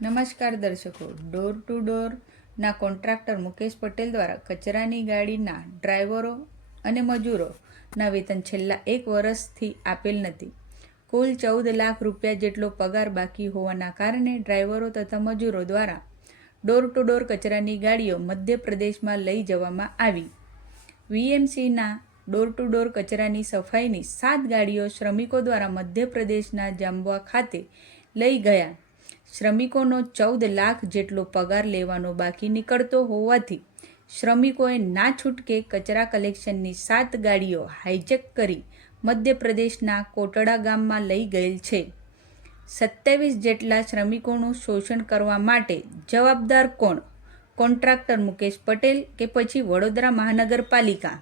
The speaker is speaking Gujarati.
નમસ્કાર દર્શકો, ડોર ટુ ડોરના કોન્ટ્રાક્ટર મુકેશ પટેલ દ્વારા કચરાની ગાડીના ડ્રાઈવરો અને મજૂરોના વેતન છેલ્લા 1 વર્ષથી આપેલ નથી. કુલ 14 લાખ રૂપિયા જેટલો પગાર બાકી હોવાના કારણે ડ્રાઈવરો તથા મજૂરો દ્વારા ડોર ટુ ડોર કચરાની ગાડીઓ મધ્યપ્રદેશમાં લઈ જવામાં આવી. વીએમસીના ડોર ટુ ડોર કચરાની સફાઈની 7 ગાડીઓ શ્રમિકો દ્વારા મધ્યપ્રદેશના જાંબુઆ ખાતે લઈ ગયા. શ્રમિકોનો 14 લાખ જેટલો પગાર લેવાનો બાકી નીકળતો હોવાથી શ્રમિકોએ ના છૂટકે કચરા કલેક્શનની 7 ગાડીઓ હાઈજેક કરી મધ્યપ્રદેશના કોટડા ગામમાં લઈ ગયેલ છે. 27 જેટલા શ્રમિકોનું શોષણ કરવા માટે જવાબદાર કોણ? કોન્ટ્રાક્ટર મુકેશ પટેલ કે પછી વડોદરા મહાનગરપાલિકા?